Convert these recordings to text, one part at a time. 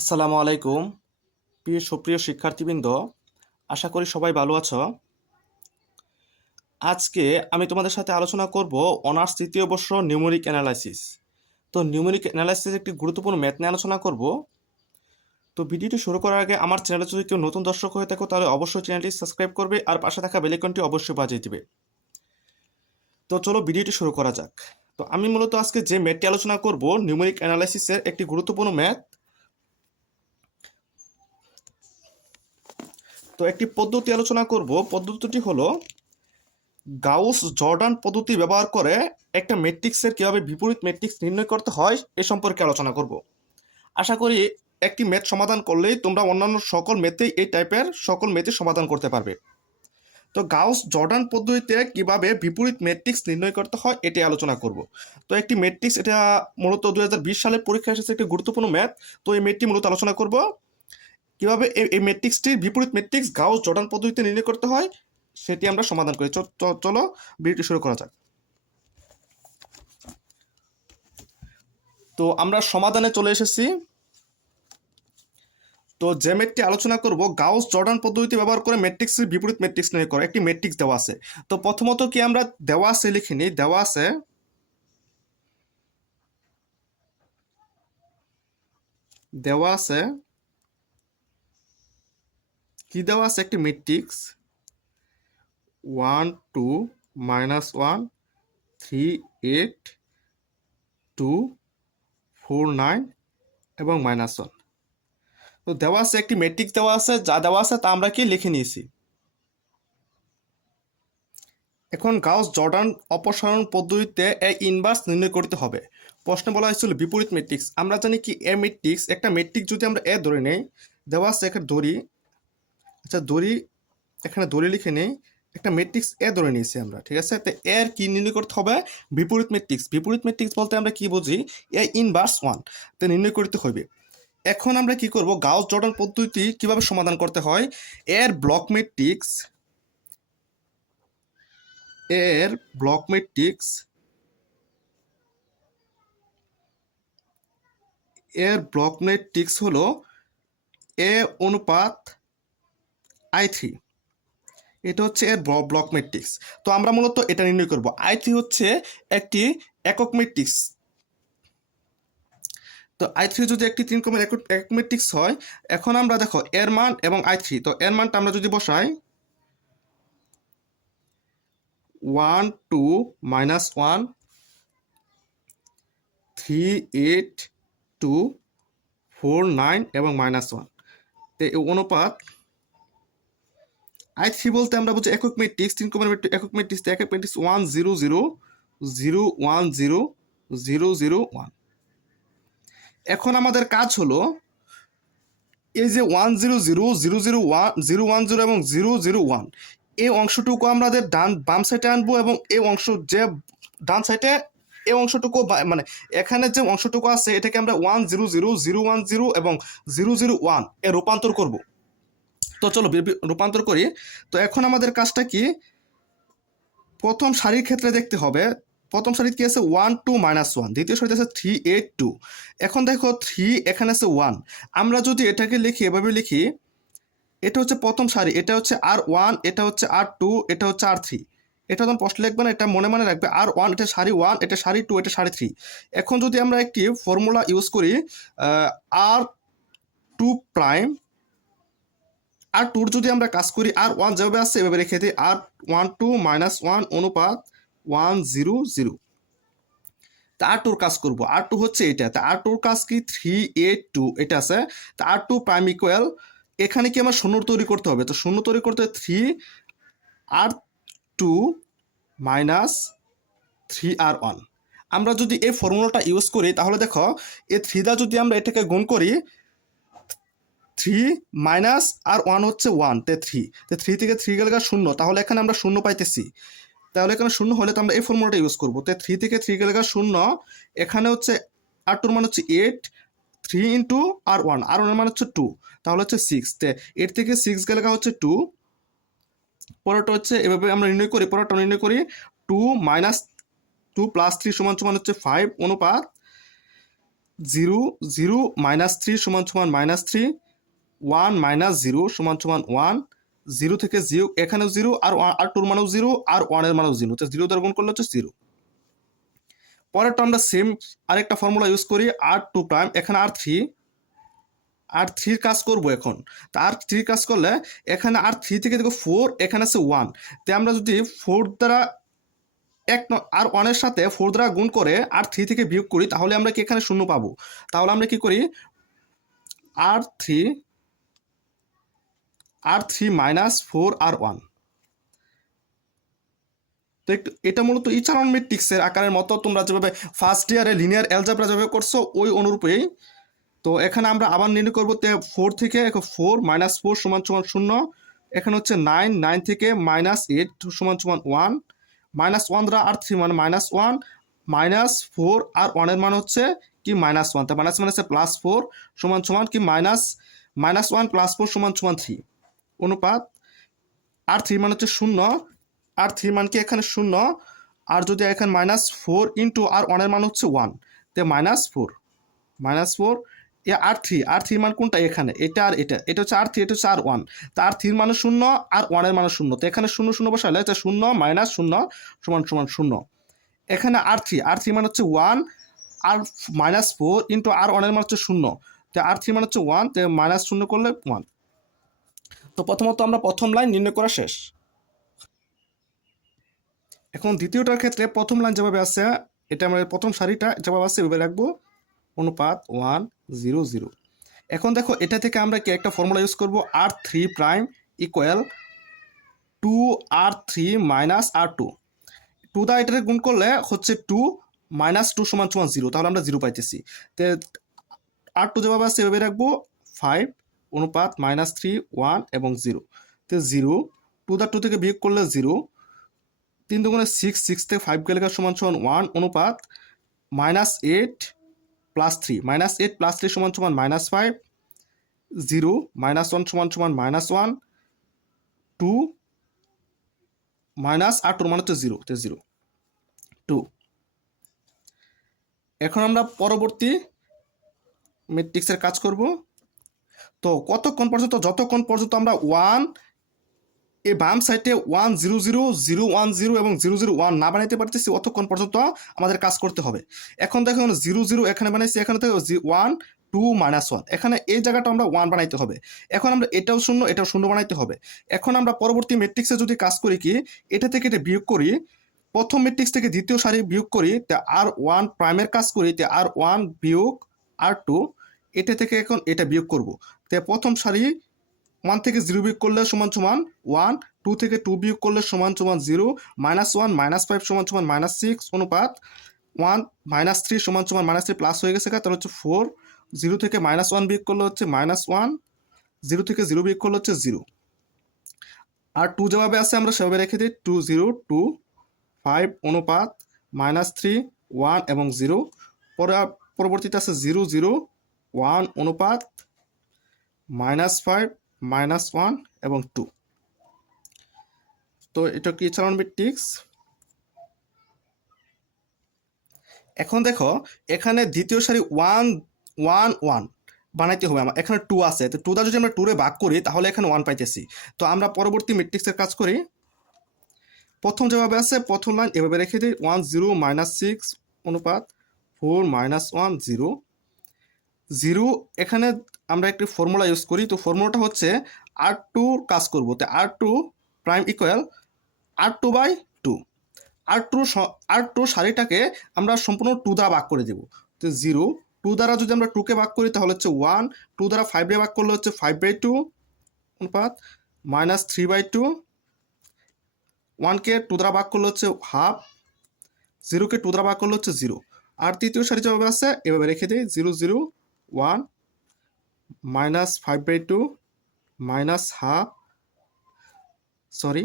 আসসালামু আলাইকুম প্রিয় সুপ্রিয় শিক্ষার্থীবৃন্দ, আশা করি সবাই ভালো আছো। আজকে আমি তোমাদের সাথে আলোচনা করব অনার্স তৃতীয় বর্ষ নিউমেরিক অ্যানালাইসিস। তো নিউমেরিক অ্যানালাইসিস একটি গুরুত্বপূর্ণ ম্যাথ নিয়ে আলোচনা করব। তো ভিডিওটি শুরু করার আগে আমার চ্যানেলে যদি কেউ নতুন দর্শক হয়ে থাকো তাহলে অবশ্যই চ্যানেলটি সাবস্ক্রাইব করবে আর পাশে থাকা বেল আইকনটি অবশ্যই বাজিয়ে দিবে। তো চলো ভিডিওটি শুরু করা যাক। তো আমি মূলত আজকে যে ম্যাথটি আলোচনা করব নিউমেরিক অ্যানালাইসিসের একটি গুরুত্বপূর্ণ ম্যাথ। তো একটি পদ্ধতি আলোচনা করব। পদ্ধতিটি হলো গাউস জর্ডান পদ্ধতি ব্যবহার করে একটা ম্যাট্রিক্সের কিভাবে বিপরীত ম্যাট্রিক্স নির্ণয় করতে হয় এ সম্পর্কে আলোচনা করব। আশা করি একটি ম্যাথ সমাধান করলেই তোমরা অন্যান্য সকল ম্যাথেই এই টাইপের সকল ম্যাথই সমাধান করতে পারবে। তো গাউস জর্ডান পদ্ধতিতে কিভাবে বিপরীত ম্যাট্রিক্স নির্ণয় করতে হয় এটি আলোচনা করব। তো একটি ম্যাট্রিক্স, এটা মূলত 2020 সালে পরীক্ষা এসেছে একটি গুরুত্বপূর্ণ ম্যাথ। তো এই ম্যাথটি মূলত আলোচনা করব কিভাবে এই ম্যাট্রিক্সটির বিপরীত ম্যাট্রিক্স গাউস জর্ডান পদ্ধতিতে নির্ণয় করতে হয় সেটি আমরা সমাধান করি। চলো ভিডিওটি শুরু করা যাক। তো আমরা সমাধানে চলে এসেছি। তো যে ম্যাথটি আলোচনা করব গাউস জর্ডান পদ্ধতি ব্যবহার করে ম্যাট্রিক্সের বিপরীত ম্যাট্রিক্স নির্ণয় করে। একটি ম্যাট্রিক্স দেওয়া আছে। তো প্রথমত কি আমরা দেওয়া আছে লিখে নিই। দেওয়া আছে কি দেওয়া আছে, একটি ম্যাট্রিক্স 1 2 -1 3 8 2 4 9 এবং -1। তো দেওয়া আছে একটি ম্যাট্রিক্স দেওয়া আছে, যা দেওয়া আছে তা আমরা কি লিখে নিয়েছি। এখন গাউস জর্ডান অপসারণ পদ্ধতিতে এ ইনভার্স নির্ণয় করতে হবে। প্রশ্নে বলা হয়েছিল বিপরীত ম্যাট্রিক্স। আমরা জানি কি এ ম্যাট্রিক্স, একটা ম্যাট্রিক্স যদি আমরা এ ধরে নেই, দেওয়া আছে একটা দড়ি, আচ্ছা দড়ি, এখানে দড়ি লিখে নেই, একটা ম্যাট্রিক্স এ ধরে নিয়েছি আমরা, ঠিক আছে। তো এর কি নির্ণয় করতে হবে, বিপরীত ম্যাট্রিক্স। বিপরীত ম্যাট্রিক্স বলতে আমরা কি বুঝি, এ ইনভার্স 1 তো নির্ণয় করতে হবে। এখন আমরা কি করব, গাউস জর্ডান পদ্ধতি কিভাবে সমাধান করতে হয়। এর ব্লক ম্যাট্রিক্স এর ব্লক ম্যাট্রিক্স এর ব্লক ম্যাট্রিক্স হলো এ অনুপাত I3। এটা হচ্ছে এর ব্লক ম্যাট্রিক্স। তো আমরা মূলত এটা নির্ণয় করব। I3 হচ্ছে একটি একক ম্যাট্রিক্স। তো I3 যদি একটি 3 ক্রমের একক ম্যাট্রিক্স হয়, এখন আমরা দেখো এর মান এবং I3, তো এর মানটা আমরা যদি বসাই 1 2 -1 3 8 2 4 9 এবং -1, তো এই অনুপাত I3 বলতে আমরা বুঝি একক ম্যাট্রিক্স, 3 ক্রমের একক ম্যাট্রিক্স। একক ম্যাট্রিক্স 1 0 0 0 1 0 0 0 1। এখন আমাদের কাজ হলো এই যে 1 0 0 0 0 1 0 1 0 এবং 0 0 1, এই অংশটুকু আমাদের বাম সাইডে আনবো এবং এই অংশ যে ডান সাইডে এই অংশটুকু মানে এখানে যে অংশটুকু আছে এটাকে আমরা 1 0 0 0 1 0 এবং 0 0 1 এ রূপান্তর করব। তো চলো রূপান্তর করি। তো এখন আমাদের কাজটা কি, প্রথম সারির ক্ষেত্রে দেখতে হবে। প্রথম সারিতে কি আছে 1 2 -1, দ্বিতীয় সারিতে আছে 3 8 2। এখন দেখো 3, এখানে আছে 1। আমরা যদি এটাকে লিখি, এভাবে লিখি, এটা হচ্ছে প্রথম সারি, এটা হচ্ছে R1, এটা হচ্ছে R2, এটা হচ্ছে R3। এটা তো প্রশ্ন লিখবে না, এটা মনে মনে রাখবে। R1 এটা সারি 1, এটা সারি 2, এটা সারি 3। এখন যদি আমরা একটি ফর্মুলা ইউজ করি, R2 প্রাইম, R2 যদি আমরা কাজ করি, R1 যেভাবে আসছে এভাবে রেখে দিই, R1 2 -1 অনুপাত 1 0 0। তা R2 কাজ করবো, R2 হচ্ছে এটা। তা R2 কাজ কি 3 8 2, এটা আছে। তা R2 প্রাইম ইকুয়াল, এখানে কি আমার শূন্য তৈরি করতে হবে। তো শূন্য তৈরি করতে 3 R2 3 R1। আমরা যদি এই ফর্মুলাটা ইউজ করি তাহলে দেখো এই 3 দা যদি আমরা এটাকে গুণ করি, 3 -R1 হচ্ছে 1, তে 3, তো 3 থেকে 3 গেলে 0, তাহলে এখানে আমরা 0 পাইতেছি। তাহলে এখানে 0 হলে তো আমরা এই ফর্মুলাটা ইউজ করবো। তো 3 থেকে 3 গেলে 0, এখানে হচ্ছে R2 মান হচ্ছে 8, 3 ইন্টু R1 এর মান হচ্ছে 2, তাহলে হচ্ছে 6। তে 8 থেকে 6 গেলে হচ্ছে 2। পরেরটা হচ্ছে এভাবে আমরা নির্ণয় করি, 2 - 2 + 3 = হচ্ছে 5 অনুপাত 0 0 -3 সমান সমান -3, 1 - 0 সমান সমান 1, 0 থেকে 0 এখানেও 0 আর 2 এর মানও 0 আর 1 এর মানও 0, তো 0 দ্বারা গুণ করলে হচ্ছে 0। পরেরটা আমরা সেম আরেকটা ফর্মুলা ইউজ করি r2 প্রাইম, এখানে r3 কাজ করব এখন। তো r3 কাজ করলে এখানে r3 থেকে দেখো 4, এখানে আছে 1, তো আমরা যদি 4 দ্বারা আর 1 এর সাথে 4 দ্বারা গুণ করে r3 থেকে বিয়োগ করি তাহলে আমরা কি এখানে 0 পাবো। তাহলে আমরা কি করি r3 -4 r1। তো এটা মূলত ইচারন ম্যাট্রিক্সের আকারের মতো, তোমরা যেভাবে ফার্স্ট ইয়ারে লিনিয়ার অ্যালজেব্রা যেভাবে করছো ওই অনুরূপেই। তো এখানে আমরা আবার নির্ণয় করবো 4 থেকে 4 -4 সমান সমান 0, এখানে হচ্ছে 9 থেকে -8 সমান সমান 1, -1 দ্বারা r3 মানে -1, -4 আর 1 এর মান হচ্ছে কি -1, তার মাইনাস মানে হচ্ছে +4 সমান সমান কি -1 +4 সমান সমান 3 অনুপাত r3 মান হচ্ছে 0, r3 মান কি এখানে 0, আর যদি এখানে -4 ইন্টু আর 1 এর মান হচ্ছে 1, তে -4 এ r3 মান কোনটা এখানে, এটা আর এটা হচ্ছে r3, এটা হচ্ছে r1, তো r3 এর মান 0 আর 1 এর মান 0, তো এখানে 0 0 বসালে এটা 0 -0 সমান সমান 0। এখানে r3 মান হচ্ছে 1 আর -4 ইন্টু আর 1 এর মান হচ্ছে 0, তো r3 মান হচ্ছে 1, তো -0 করলে 1। তো প্রথমত আমরা প্রথম লাইন নির্ণয় করা শেষ। এখন দ্বিতীয়টার ক্ষেত্রে প্রথম লাইন যেভাবে আছে, এটা আমরা প্রথম সারিটা যেভাবে আছে এভাবে রাখবো, অনুপাত 1 0 0। এখন দেখো এটা থেকে আমরা কি একটা ফর্মুলা ইউজ করব, r3 prime equal 2r3 minus r2, 2 দ্বারা এটাকে গুণ করলে হচ্ছে 2 -2 সমান সমান 0, তাহলে আমরা 0 পাইতেছি। তো r2 যেভাবে আছে এভাবে রাখবো, 5 অনুপাত -3 1 এবং 0, তো 0 2 দ্বারা 2 থেকে বিয়োগ করলে 0, 3 দুগুণে 6, 6 থেকে 5 গেলে সমান সমান 1 অনুপাত -8 + 3, -8 + 3 সমান সমান -5, 0 -1 সমান সমান -1, 2 -r2 মানে হচ্ছে 0, তো 0 2। এখন আমরা পরবর্তী ম্যাট্রিক্সের কাজ করব। তো কতক্ষণ পর্যন্ত, যতক্ষণ পর্যন্ত আমরা 1 এই বাম সাইডে 1 0 0 0 1 0 এবং 0 0 1 না বানাইতে পারতেছি অতক্ষণ পর্যন্ত আমাদের কাজ করতে হবে। এখন দেখো 0 0 এখানে বানাইছি, এখানে থেকে 1 2 -1, এখানে এই জায়গাটা আমরা 1 বানাইতে হবে। এখন আমরা এটাও 0 এটাও 0 বানাইতে হবে। এখন আমরা পরবর্তী ম্যাট্রিক্সে যদি কাজ করি কি, এটা থেকে এটা বিয়োগ করি, প্রথম ম্যাট্রিক্স থেকে দ্বিতীয় সারি বিয়োগ করি, তে r1 প্রাইমের কাজ করি, তে r1 বিয়োগ r2, এটা থেকে এখন এটা বিয়োগ করব। তে প্রথম সারি 1 থেকে 0 বিয়োগ করলে সমান সমান 1, 2 থেকে 2 বিয়োগ করলে সমান সমান 0, -1 -5 সমান সমান -6 অনুপাত 1 -3 সমান সমান -3 প্লাস হয়ে গেছে, তাহলে হচ্ছে 4, 0 থেকে -1 বিয়োগ করলে হচ্ছে -1, 0 থেকে 0 বিয়োগ করলে হচ্ছে 0, আর 2 যেভাবে আছে আমরা সেভাবে রেখে দিই, 2 0 2 5 অনুপাত -3 1 এবং 0, পরবর্তীতে আছে 0 0 1 অনুপাত -5 -1 এবং 2। তো এটা কি ইচারন ম্যাট্রিক্স। এখন দেখো এখানে দ্বিতীয় সারি 1 1 1 বানাইতে হবে আমার, এখানে 2 আছে, তো 2 দ্বারা যদি আমরা 2 রে ভাগ করি তাহলে এখানে 1 পাইতেছি। তো আমরা পরবর্তী ম্যাট্রিক্সের কাজ করি। প্রথম যেভাবে আছে প্রথম লাইন এভাবে রেখে দিই, 1 0 -6 অনুপাত 4 -1 0 0। এখানে আমরা একটি ফর্মুলা ইউজ করি, তো ফর্মুলাটা হচ্ছে r2 কাজ করব, তো r2 prime equal r2/2, r2 সারিটাকে আমরা সম্পূর্ণ 2 দ্বারা ভাগ করে দেব। তো 0 2 দ্বারা যদি আমরা 2 কে ভাগ করি তাহলে হচ্ছে 1, 2 দ্বারা 5 রে ভাগ করলে হচ্ছে 5/2 অনুপাত -3/2, 1 কে 2 দ্বারা ভাগ করলে হচ্ছে হাফ, 0 কে 2 দ্বারা ভাগ করলে হচ্ছে 0। আর তৃতীয় সারি যেভাবে আছে এভাবে রেখে দিই, 0 0 1 -5/2 হাফ, সরি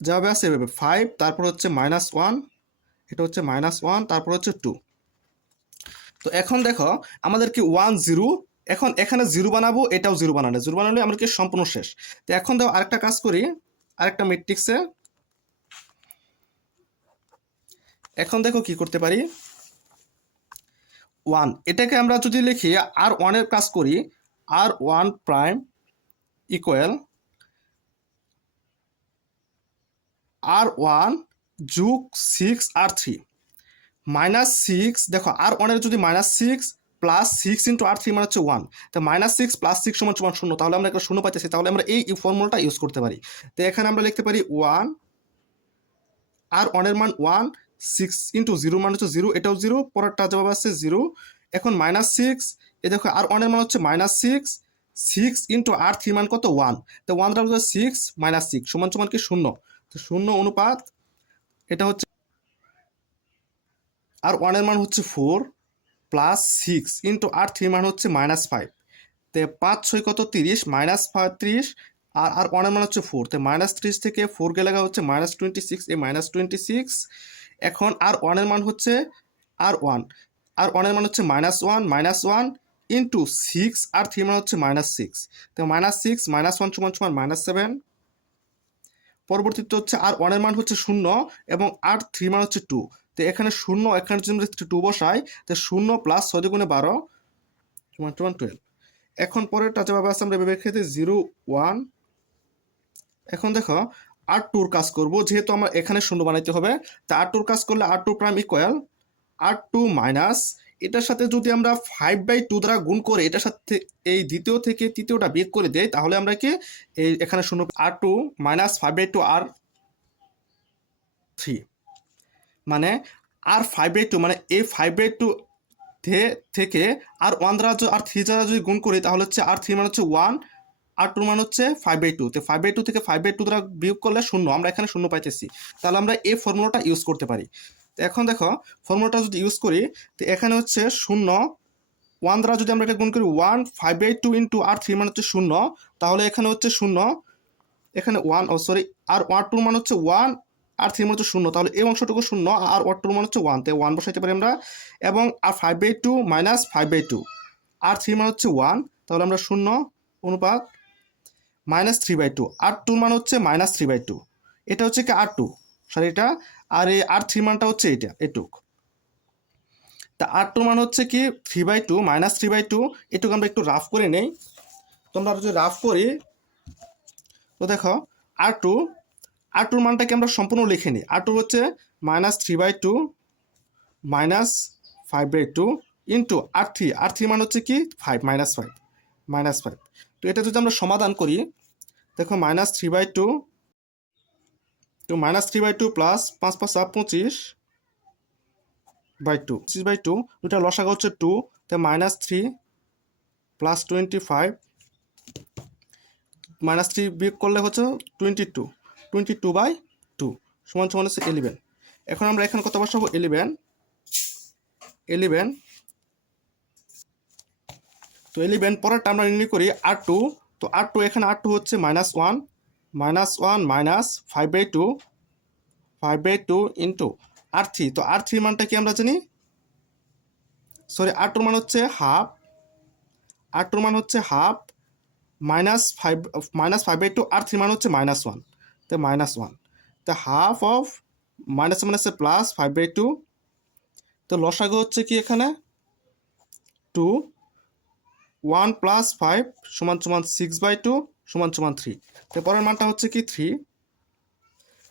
যেভাবে আছে এভাবে 5, তারপর হচ্ছে -1, এটা হচ্ছে -1, তারপর হচ্ছে 2। তো এখন দেখো আমাদের কি 1 0, এখন এখানে 0 বানাবো, এটাও 0 বানালে আমরা কি সম্পূর্ণ শেষ। তো এখন দেখো আরেকটা কাজ করি, আরেকটা ম্যাট্রিক্সে। এখন দেখো কি করতে পারি, ওয়ান, এটাকে আমরা যদি লিখি আর ওয়ানের কাজ করি, R one prime equal R one যোগ six R three minus six. দেখো আর ওয়ানের যদি minus six plus six into R three মানে হচ্ছে ওয়ান, তো মাইনাস সিক্স প্লাস সিক্স সমান সমান শূন্য, তাহলে আমরা একটা শূন্য পাইতেছি, তাহলে আমরা এই ফর্মুলাটা ইউজ করতে পারি। তো এখানে আমরা লিখতে পারি ওয়ান, আর ওয়ানের মান ওয়ান, সিক্স ইন্টু জিরো মান হচ্ছে জিরো, এটাও জিরো, পরেরটা জবাব আসছে জিরো। এখন মাইনাস সিক্স, এ দেখো আর ওয়ানের মান হচ্ছে minus six, six into R three মান কত ওয়ান, তো ওয়ান দ্বারা সিক্স মাইনাস সিক্স সমান সমান কি শূন্য, তো শূন্য অনুপাত এটা হচ্ছে আর ওয়ানের মান হচ্ছে four plus six into R three মান হচ্ছে মাইনাস ফাইভ, তে পাঁচ ছয় কত তিরিশ, মাইনাস 30, আর ওয়ানের মান হচ্ছে ফোর, তো মাইনাস 30 থেকে ফোর গেলে হচ্ছে মাইনাস 26, এই মাইনাস 26। এখন আর ওয়ানের মান হচ্ছে আর ওয়ান, আর ওয়ানের মান হচ্ছে minus one into six, R three মান হচ্ছে মাইনাস সিক্স, তো মাইনাস সিক্স মাইনাস ওয়ান সমান সমান মাইনাস সেভেন। পরবর্তীতে হচ্ছে আর ওয়ানের মান হচ্ছে শূন্য এবং আর থ্রি মান হচ্ছে টু, তো এখানে শূন্য, এখানে যদি আমরা টু বসাই, তো শূন্য প্লাস 6×12 সমান সমান 12। এখন পরেরটা যেভাবে আছে আমরা এভাবে খেতে জিরো ওয়ান। এখন দেখো আর টুর কাজ করব, যেহেতু আমরা এখানে শূন্য বানাইতে হবে, তা আর টুর কাজ করলে আর টু প্রাইম ইকুয়াল আর টু মাইনাস, এটার সাথে যদি আমরা 5/2 দ্বারা গুণ করে এটার সাথে এই দ্বিতীয় থেকে তৃতীয়টা বিয়োগ করে দেই, তাহলে আমরা কি এই এখানে শূন্য আর টু মাইনাস 5/2 আর থ্রি, মানে আর 5/2 মানে এই 5/2 থেকে আর ওয়ান দ্বারা আর থ্রি দ্বারা যদি গুণ করি, তাহলে হচ্ছে আর থ্রি মানে হচ্ছে ওয়ান, আর টু মান হচ্ছে 5/2, তো 5/2 থেকে 5/2 দ্বারা বিয়োগ করলে শূন্য, আমরা এখানে শূন্য পাইতেছি, তাহলে আমরা এই ফর্মুলাটা ইউজ করতে পারি। তো এখন দেখো ফর্মুলাটা যদি ইউজ করি, তো এখানে হচ্ছে শূন্য, ওয়ান দ্বারা যদি আমরা এটা গুণ করি ওয়ান, 5/2 ইন্টু আর থ্রি মান হচ্ছে শূন্য, তাহলে এখানে হচ্ছে শূন্য, এখানে ওয়ান, ও সরি, আর ওয়ান টুর মান হচ্ছে ওয়ান, আর থ্রি মান হচ্ছে শূন্য, তাহলে এই অংশটুকু শূন্য, আর ওয়ান টুর মান হচ্ছে ওয়ান, তো ওয়ান বসাইতে পারি আমরা। এবং আর 5/2 মাইনাস 5/2, আর থ্রি মান হচ্ছে ওয়ান, তাহলে আমরা শূন্য অনুপাত মাইনাস 3/2, আর টুর মান হচ্ছে মাইনাস 3/2, এটা হচ্ছে কি আর টু, সরি এটা, আর এই আর থ্রি মানটা হচ্ছে এটা এটুক, তা আর টুর মান হচ্ছে কি 3/2 মাইনাস 3/2, এটুকু আমরা একটু রাফ করে নেই। তো আমরা যদি রাফ করি, তো দেখো আর টুর মানটাকে আমরা সম্পূর্ণ লিখে নিই, আর টু হচ্ছে minus 3/2 minus 5/2 into R three মান হচ্ছে কি 5 মাইনাস 5। তো এটা যদি আমরা সমাধান করি, দেখো মাইনাস 3/2, তো মাইনাস 3/2 প্লাস 5 5 25/2, 25/2, দুটা লসাগু হচ্ছে 2, তো মাইনাস 3 প্লাস 25, মাইনাস 3 বিয়োগ করলে হচ্ছে 22/2 সমান সমান হচ্ছে 11। এখন আমরা এখানে কত বসাবো 11, তো 11 পরেরটা আমরা নির্ণয় করি আর টু, তো আর টু, এখানে আর টু হচ্ছে minus one minus 5/2 into R three, তো আর থ্রি মানটা কি আমরা জানি, সরি আর টুর মান হচ্ছে হাফ, মাইনাস 5/2 আর থ্রি মান হচ্ছে মাইনাস ওয়ান, তো মাইনাস ওয়ান, তো হাফ অফ মাইনাস মাইনাসে প্লাস 5/2, তো লসাগু হচ্ছে কি এখানে 2, 1 প্লাস 5 সমান সমান 6/2 সমান সমান 3, তো পরের মানটা হচ্ছে কি 3।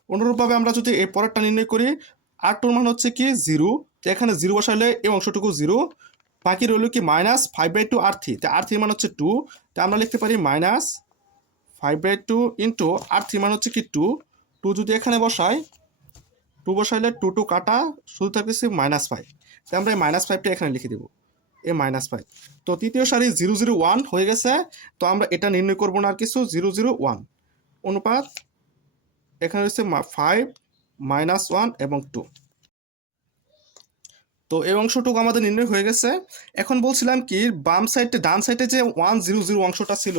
অনুরূপভাবে আমরা যদি এই পরেরটা নির্ণয় করি, আর টুর মান হচ্ছে কি 0, তো এখানে 0 বসাইলে এই অংশটুকু 0, বাকি রইল কি মাইনাস 5/2 আর থ্রি, তো আর থ্রি মান হচ্ছে 2, তো আমরা লিখতে পারি মাইনাস 5/2 ইন্টু আর থ্রি মান হচ্ছে কি 2 যদি এখানে বসাই, 2 বসাইলে 2 কাটা, শুধু থাকতেছে -5, তো আমরা এই -5টা এখানে লিখে দেবো, এই -5। তো তৃতীয় সারি 001 হয়ে গেছে, তো আমরা এটা নির্ণয় করবো না আর কিছু, 001 অনুপাত এখানে হচ্ছে 5 -1 এবং 2। তো এই অংশটুকু আমাদের নির্ণয় হয়ে গেছে। এখন বলছিলাম কি বাম সাইডে, ডান সাইডে যে 100 অংশটা ছিল,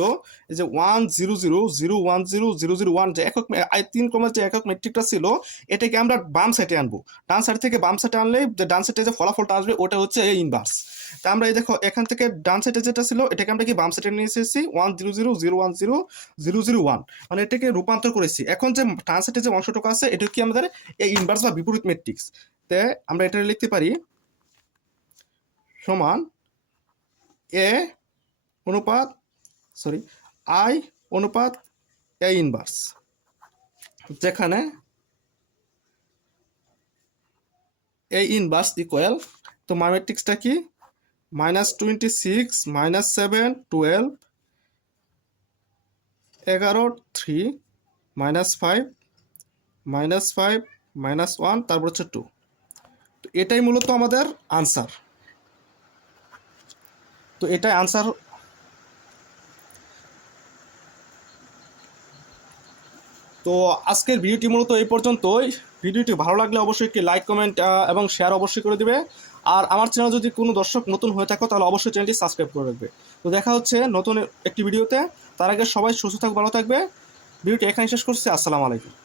এই যে 100 যে একক 3 ক্রমের যে একক মেট্রিকটা ছিল, এটাকে আমরা বাম সাইডে আনবো। ডান সাইড থেকে বাম সাইডে আনলে যে ডান সাইডে যে ফলাফলটা আসবে ওটা হচ্ছে এই ইনভার্স। তা আমরা এই দেখো এখান থেকে ডান সাইডে যেটা ছিল এটাকে আমরা কি বাম সাইডে নিয়ে এসেছি 100 মানে এটাকে রূপান্তর করেছি। এখন যে ডান সাইডে যে অংশটুকু আছে এটা কি আমাদের এই ইনভার্স বা বিপরীত ম্যাট্রিক্স। তে আমরা এটা লিখতে পারি সমান এ অনুপাত আই অনুপাত এ ইনভার্স, যেখানে এ ইনভার্স ইকুয়াল, তো ম্যাট্রিক্সটা কি -26 -7 12 11 3 -5 -5 -1 তারপর হচ্ছে 2। তো এটাই মূলত আমাদের আনসার। তো এটাই আনসার। তো আজকের ভিডিওটি মূলত এই পর্যন্তই। ভিডিওটি ভালো লাগলে অবশ্যই একটি লাইক, কমেন্ট এবং শেয়ার অবশ্যই করে দিবে। আর আমার চ্যানেল যদি কোনো দর্শক নতুন হয়ে থাকো তাহলে অবশ্যই চ্যানেলটি সাবস্ক্রাইব করে রাখবে। তো দেখা হচ্ছে নতুন একটি ভিডিওতে। তার আগে সবাই সুস্থ থাকবে, ভালো থাকবে। ভিডিওটি এখানে শেষ করছি। আসসালামু আলাইকুম।